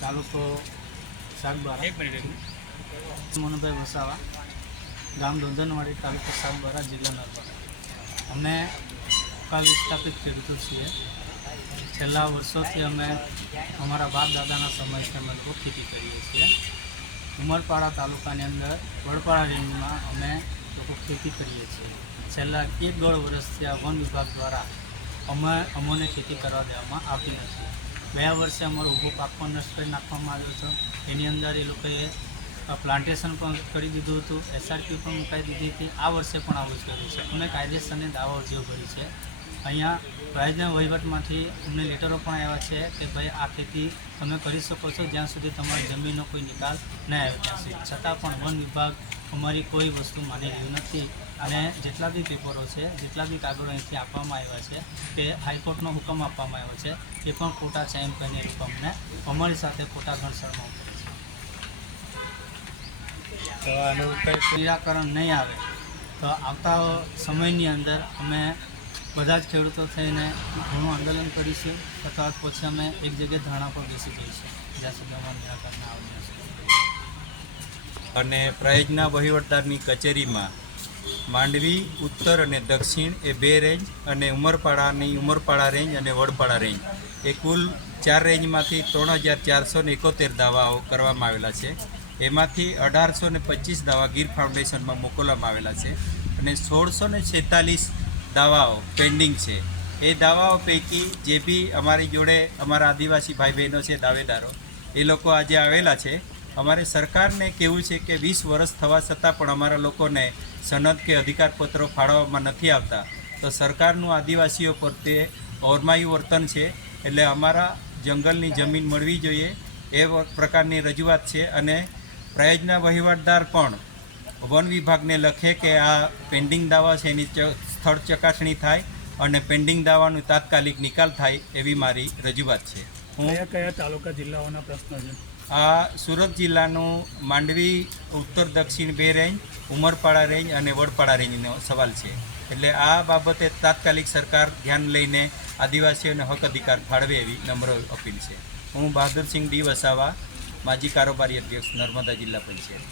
તાલુકો સાગબારા, મનુભાઈ વસાવા, ગામ દોંધનવાડી, તાલુકો સાગબારા, જિલ્લા નર્મદા. અમે અકાલ વિસ્થાપિત ખેડૂતો છીએ. છેલ્લા વર્ષોથી અમે અમારા બાપ દાદાના સમયથી અમે લોકો ખેતી કરીએ છીએ. ઉમરપાડા તાલુકાની અંદર વડપાડા રેન્જમાં અમે લોકો ખેતી કરીએ છીએ. છેલ્લા 1-1.5 વર્ષથી આ વન વિભાગ દ્વારા અમોને ખેતી કરવા દેવામાં આવતી નથી. ગયા વર્ષે અમારો ઊભો પાક પણ નષ્ટ કરી નાખવામાં આવ્યો છે. એની અંદર એ લોકોએ પ્લાન્ટેશન પણ કરી દીધું હતું, SRP પણ મુકાઈ દીધી હતી. આ વર્ષે પણ આવું જ કર્યું છે. અમે કાયદેસરની દાવાઓ જે ભરી છે. અહીંયા પ્રાઇઝના વહીવટમાંથી અમને લેટરો પણ આવ્યા છે કે ભાઈ આ ખેતી તમે કરી શકો છો જ્યાં સુધી તમારી જમીનનો કોઈ નિકાલ ન આવે ત્યાં સુધી. છતાં પણ વન વિભાગ અમારી કોઈ વસ્તુ માની રહ્યું નથી. અને જેટલા બી પેપરો છે, જેટલા બી કાગળો અહીંથી આપવામાં આવ્યા છે, કે હાઈકોર્ટનો હુકમ આપવામાં આવ્યો છે, એ પણ ખોટા છે એમ કહીને એ લોકો અમને અમારી સાથે ખોટા ઘણસરમાં કરે છે. તો આનું કંઈ નિરાકરણ નહીં આવે તો આવતા સમયની અંદર અમે બધા જ ખેડૂતો થઈને ઘણું આંદોલન કરીશું, અથવા પછી અમે એક જગ્યાએ ધરણા પર બેસી જઈશું જ્યાં સુધી અમારું નિરાકરણ આવે છે. અને પ્રાયજના વહીવટદારની કચેરીમાં માંડવી ઉત્તર અને દક્ષિણ એ 2 રેન્જ અને ઉમરપાડા રેન્જ અને વડપાડા રેન્જ એ કુલ 4 રેન્જમાંથી 3471 દાવાઓ કરવામાં આવેલા છે. એમાંથી 1825 દાવા ગીર ફાઉન્ડેશનમાં મોકલવામાં આવેલા છે અને 1646 દાવાઓ પેન્ડિંગ છે. એ દાવાઓ પૈકી જે બી અમારી જોડે અમારા આદિવાસી ભાઈ બહેનો છે દાવેદારો, એ લોકો આજે આવેલા છે. અમારે સરકારને કહેવું છે કે 20 વર્ષ થવા છતાં પણ અમારા લોકોને સનદ કે અધિકારપત્રો ફાળવવામાં નથી આવતા. તો સરકારનું આદિવાસીઓ પ્રત્યે ઓરમાયું વર્તન છે. એટલે અમારા જંગલની જમીન મળવી જોઈએ એ પ્રકારની રજૂઆત છે. અને પ્રાયજના વહીવટદાર પણ વન વિભાગને લખે કે આ પેન્ડિંગ દાવા છે એની સ્થળ ચકાસણી થાય અને પેન્ડિંગ દાવાનું તાત્કાલિક નિકાલ થાય એવી મારી રજૂઆત છે. કયા તાલુકા જિલ્લાઓના પ્રશ્ન છે? આ સુરત જિલ્લાનું માંડવી ઉત્તર દક્ષિણ 2 રેન્જ, ઉમરપાડા રેન્જ અને વડપાડા રેન્જનો સવાલ છે. એટલે આ બાબતે તાત્કાલિક સરકાર ધ્યાન લઈને આદિવાસીઓને હક અધિકાર ફાળવે એવી નમ્ર અપીલ છે. હું બહાદુરસિંહ ડી વસાવા, માજી કારોબારી અધ્યક્ષ, નર્મદા જિલ્લા પંચાયત.